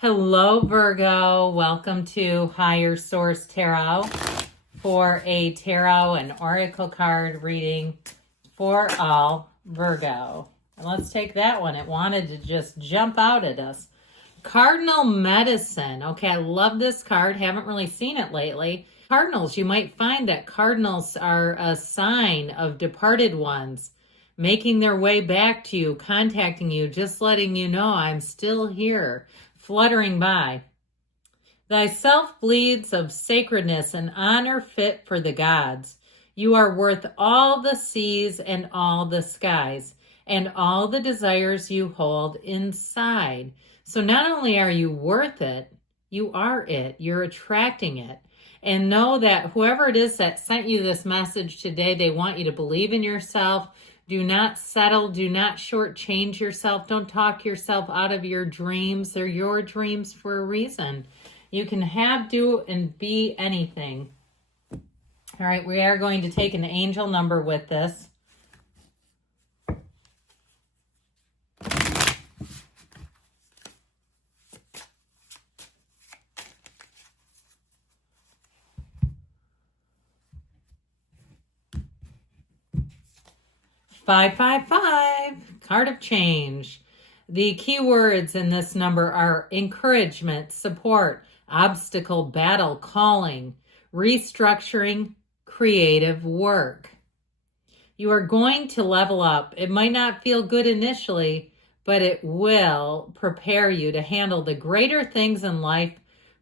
Hello, Virgo. Welcome to Higher Source Tarot for a tarot and oracle card reading for all Virgo. And let's take that one. It wanted to just jump out at us. Cardinal medicine. Okay, I love this card. Haven't really seen it lately. Cardinals, you might find that cardinals are a sign of departed ones making their way back to you, contacting you, just letting you know I'm still here, fluttering by. Thyself bleeds of sacredness and honor fit for the gods. You are worth all the seas and all the skies and all the desires you hold inside. So not only are you worth it, you are it. You're attracting it. And know that whoever it is that sent you this message today, they want you to believe in yourself. Do not settle. Do not shortchange yourself. Don't talk yourself out of your dreams. They're your dreams for a reason. You can have, do, and be anything. All right, we are going to take an angel number with this. Five, five, five, card of change. The key words in this number are encouragement, support, obstacle, battle, calling, restructuring, creative work. You are going to level up. It might not feel good initially, but it will prepare you to handle the greater things in life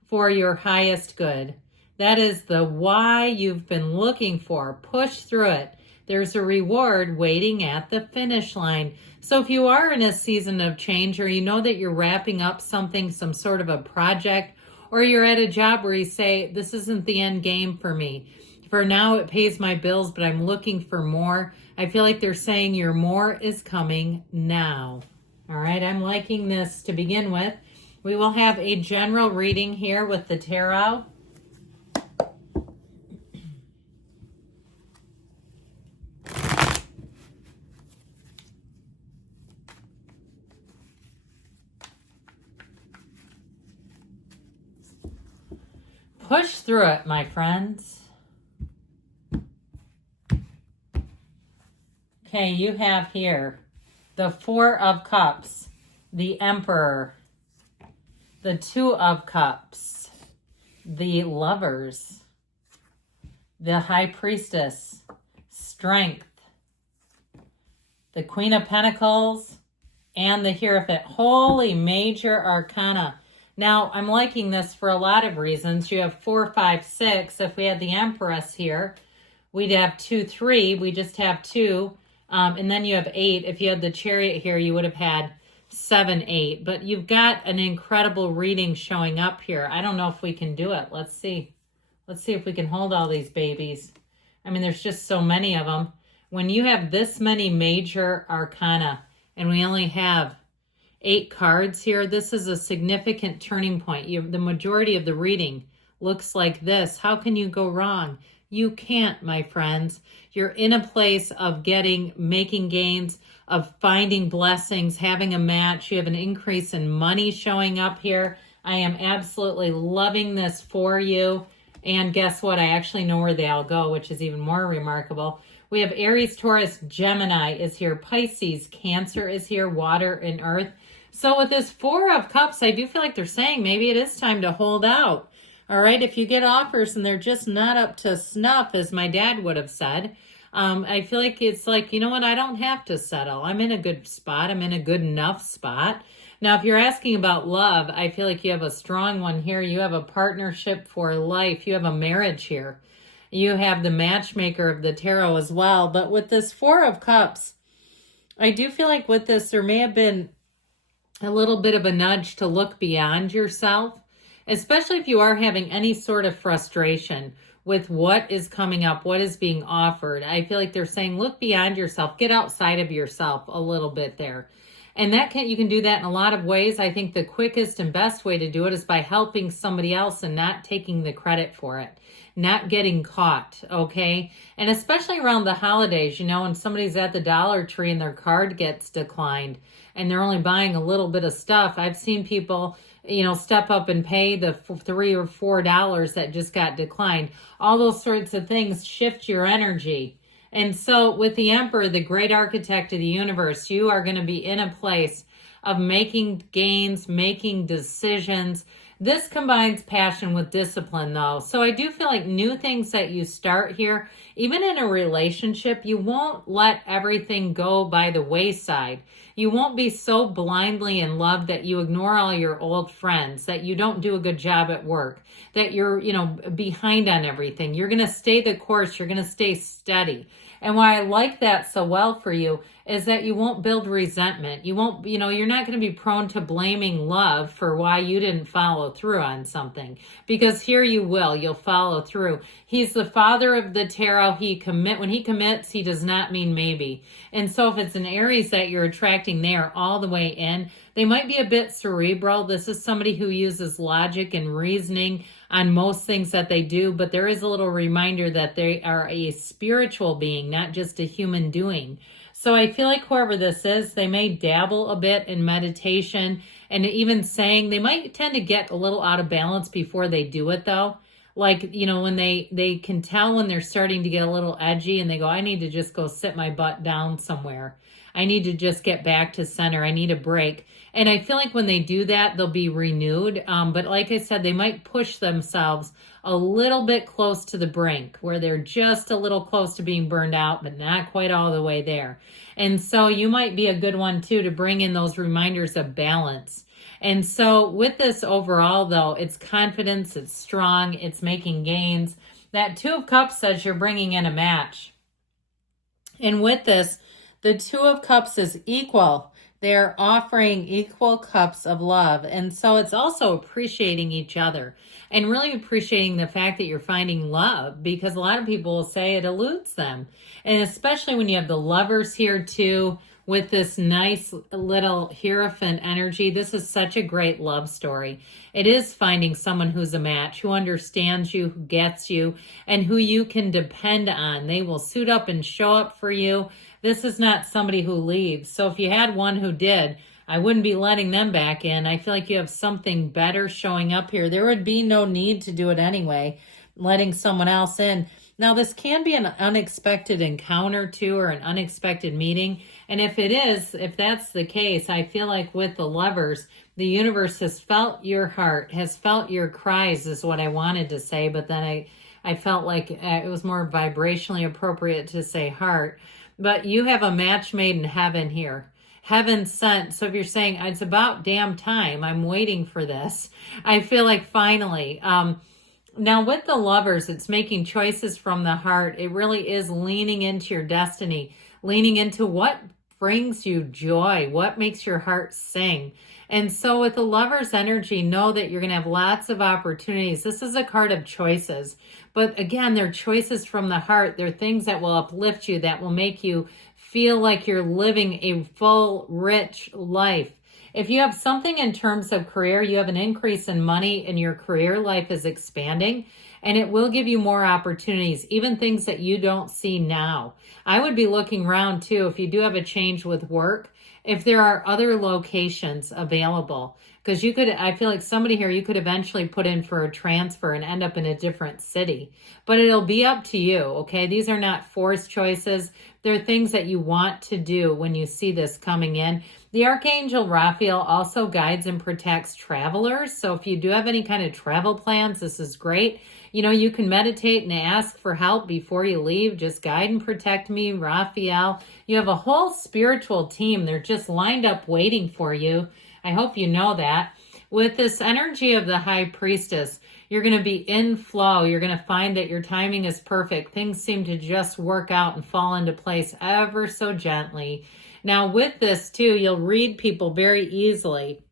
for your highest good. That is the why you've been looking for. Push through it. There's a reward waiting at the finish line. So if you are in a season of change, or you know that you're wrapping up something, some sort of a project, or you're at a job where you say, this isn't the end game for me. For now, it pays my bills, but I'm looking for more. I feel like they're saying your more is coming now. All right, I'm liking this to begin with. We will have a general reading here with the tarot. Push through it, my friends. Okay, you have here the Four of Cups, the Emperor, the Two of Cups, the Lovers, the High Priestess, Strength, the Queen of Pentacles, and the Hierophant. Holy major arcana. Now, I'm liking this for a lot of reasons. You have 4, 5, 6. If we had the Empress here, we'd have 2, 3. We just have 2. And then you have 8. If you had the Chariot here, you would have had 7, 8. But you've got an incredible reading showing up here. I don't know if we can do it. Let's see. Let's see if we can hold all these babies. I mean, there's just so many of them. When you have this many major arcana, and we only have 8 cards here, this is a significant turning point. The majority of the reading looks like this. How can you go wrong? You can't, my friends. You're in a place of making gains, of finding blessings, having a match. You have an increase in money showing up here. I am absolutely loving this for you. And guess what? I actually know where they all go, which is even more remarkable. We have Aries, Taurus, Gemini is here. Pisces, Cancer is here. Water and Earth. So with this Four of Cups, I do feel like they're saying maybe it is time to hold out. All right, if you get offers and they're just not up to snuff, as my dad would have said, I feel like it's like, you know what, I don't have to settle. I'm in a good spot. I'm in a good enough spot. Now, if you're asking about love, I feel like you have a strong one here. You have a partnership for life. You have a marriage here. You have the matchmaker of the tarot as well. But with this Four of Cups, I do feel like with this, there may have been a little bit of a nudge to look beyond yourself, especially if you are having any sort of frustration with what is coming up, what is being offered. I feel like they're saying, look beyond yourself, get outside of yourself a little bit there. And you can do that in a lot of ways. I think the quickest and best way to do it is by helping somebody else and not taking the credit for it, not getting caught, okay? And especially around the holidays, when somebody's at the Dollar Tree and their card gets declined and they're only buying a little bit of stuff. I've seen people, step up and pay the $3 or $4 that just got declined. All those sorts of things shift your energy. And so with the Emperor, the great architect of the universe, you are going to be in a place of making gains, making decisions. This combines passion with discipline, though. So I do feel like new things that you start here, even in a relationship, you won't let everything go by the wayside. You won't be so blindly in love that you ignore all your old friends, that you don't do a good job at work, that you're, behind on everything. You're going to stay the course. You're going to stay steady. And why I like that so well for you is that you won't build resentment. You won't, you're not going to be prone to blaming love for why you didn't follow through on something. Because here you will. You'll follow through. He's the father of the tarot. When he commits, he does not mean maybe. And so if it's an Aries that you're attracting, they are all the way in. They might be a bit cerebral. This is somebody who uses logic and reasoning on most things that they do, but there is a little reminder that they are a spiritual being, not just a human doing. So I feel like whoever this is, they may dabble a bit in meditation and even saying, they might tend to get a little out of balance before they do it though. Like, when they can tell when they're starting to get a little edgy and they go, I need to just go sit my butt down somewhere. I need to just get back to center. I need a break. And I feel like when they do that, they'll be renewed. But like I said, they might push themselves a little bit close to the brink where they're just a little close to being burned out, but not quite all the way there. And so you might be a good one too to bring in those reminders of balance. And so with this overall though, it's confidence, it's strong, it's making gains. That Two of Cups says you're bringing in a match. And with this, the Two of Cups is equal. They're offering equal cups of love. And so it's also appreciating each other and really appreciating the fact that you're finding love, because a lot of people will say it eludes them. And especially when you have the Lovers here too, with this nice little Hierophant energy. This is such a great love story. It is finding someone who's a match, who understands you, who gets you, and who you can depend on. They will suit up and show up for you. This is not somebody who leaves. So if you had one who did, I wouldn't be letting them back in. I feel like you have something better showing up here. There would be no need to do it anyway, letting someone else in. Now, this can be an unexpected encounter too, or an unexpected meeting. And if that's the case, I feel like with the Lovers, the universe has felt your heart, has felt your cries is what I wanted to say. But then I felt like it was more vibrationally appropriate to say heart. But you have a match made in heaven here. Heaven sent. So if you're saying, it's about damn time, I'm waiting for this, I feel like finally. Now with the Lovers, it's making choices from the heart. It really is leaning into your destiny, leaning into what brings you joy, what makes your heart sing. And so with the Lovers energy, know that you're going to have lots of opportunities. This is a card of choices. But again, they're choices from the heart. They're things that will uplift you, that will make you feel like you're living a full, rich life. If you have something in terms of career, you have an increase in money and your career life is expanding, and it will give you more opportunities, even things that you don't see now. I would be looking around too, if you do have a change with work, if there are other locations available, because I feel like somebody here, you could eventually put in for a transfer and end up in a different city, but it'll be up to you. Okay. These are not forced choices. They're things that you want to do when you see this coming in. The Archangel Raphael also guides and protects travelers. So if you do have any kind of travel plans, this is great. You can meditate and ask for help before you leave. Just guide and protect me, Raphael. You have a whole spiritual team. They're just lined up waiting for you. I hope you know that. With this energy of the High Priestess, you're going to be in flow. You're going to find that your timing is perfect. Things seem to just work out and fall into place ever so gently. Now with this too, you'll read people very easily.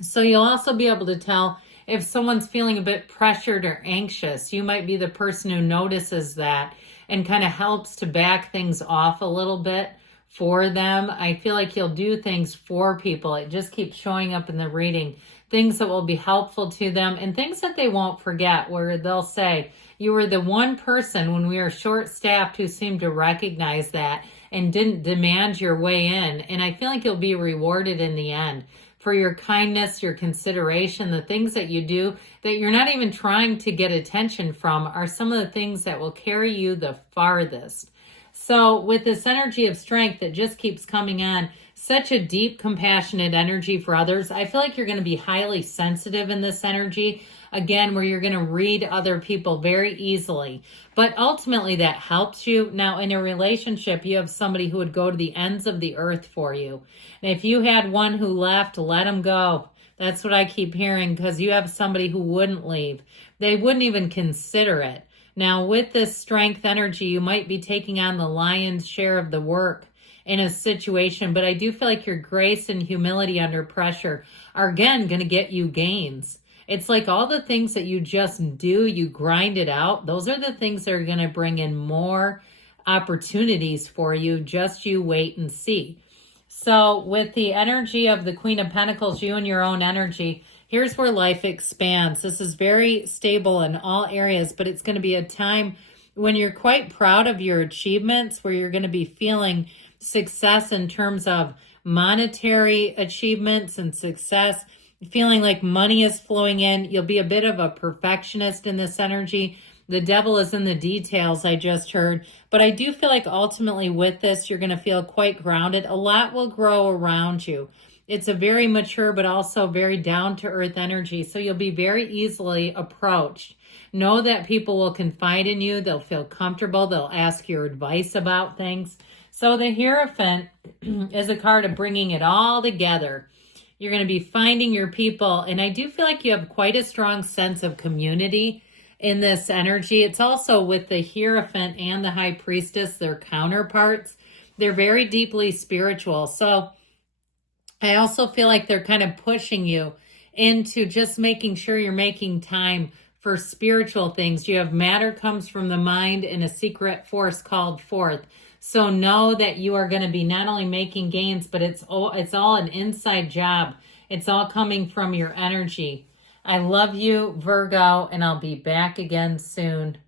So you'll also be able to tell if someone's feeling a bit pressured or anxious. You might be the person who notices that and kind of helps to back things off a little bit for them. I feel like you'll do things for people. It just keeps showing up in the reading. Things that will be helpful to them and things that they won't forget, where they'll say, you were the one person when we were short-staffed who seemed to recognize that and didn't demand your way in. And I feel like you'll be rewarded in the end for your kindness, your consideration, the things that you do that you're not even trying to get attention from are some of the things that will carry you the farthest. So with this energy of strength that just keeps coming on, such a deep, compassionate energy for others, I feel like you're going to be highly sensitive in this energy. Again, where you're going to read other people very easily. But ultimately, that helps you. Now, in a relationship, you have somebody who would go to the ends of the earth for you. And if you had one who left, let them go. That's what I keep hearing, because you have somebody who wouldn't leave. They wouldn't even consider it. Now, with this strength energy, you might be taking on the lion's share of the work in a situation, but I do feel like your grace and humility under pressure are, again, going to get you gains. It's like all the things that you just do, you grind it out. Those are the things that are going to bring in more opportunities for you. Just you wait and see. So with the energy of the Queen of Pentacles, you and your own energy, here's where life expands. This is very stable in all areas, but it's going to be a time when you're quite proud of your achievements, where you're going to be feeling success in terms of monetary achievements and success, feeling like money is flowing in. You'll be a bit of a perfectionist in this energy. The devil is in the details, I just heard. But I do feel like ultimately with this, you're going to feel quite grounded. A lot will grow around you. It's a very mature, but also very down-to-earth energy. So you'll be very easily approached. Know that people will confide in you. They'll feel comfortable. They'll ask your advice about things. So the Hierophant is a card of bringing it all together. You're going to be finding your people. And I do feel like you have quite a strong sense of community in this energy. It's also with the Hierophant and the High Priestess, their counterparts. They're very deeply spiritual. So I also feel like they're kind of pushing you into just making sure you're making time for spiritual things. You have matter comes from the mind and a secret force called forth. So know that you are going to be not only making gains, but it's all an inside job. It's all coming from your energy. I love you, Virgo, and I'll be back again soon.